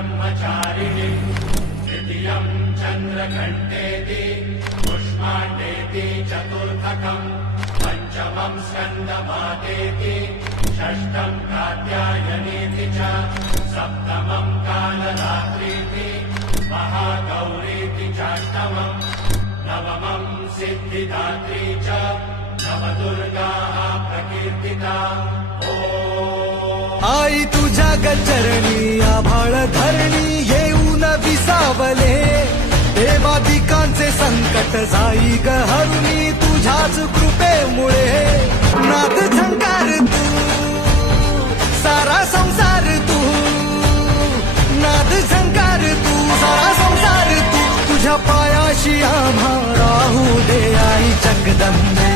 ब्रह्मचारिणि तृतीयं चन्द्रघण्टेति पुष्माण्डेति चतुर्थकम् पञ्चमं स्कन्दमातेति षष्ठं कात्यायनीति च सप्तमं कालरात्रीति महागौरीति चाष्टमम् नवमं सिद्धिदात्री च नवदुर्गाः प्रकीर्तिता। आई तुझ्या गचरणी आभाळ धरणी येऊन विसावले देवादिकांचे संकट जाई ग हरुणी तुझ्याच कृपेमुळे नाद झंकार तू सारा संसार तू नाद झंकार तू सारा संसार तू तुझ्या पायाशी आम्हा राहू दे आई जगदंबे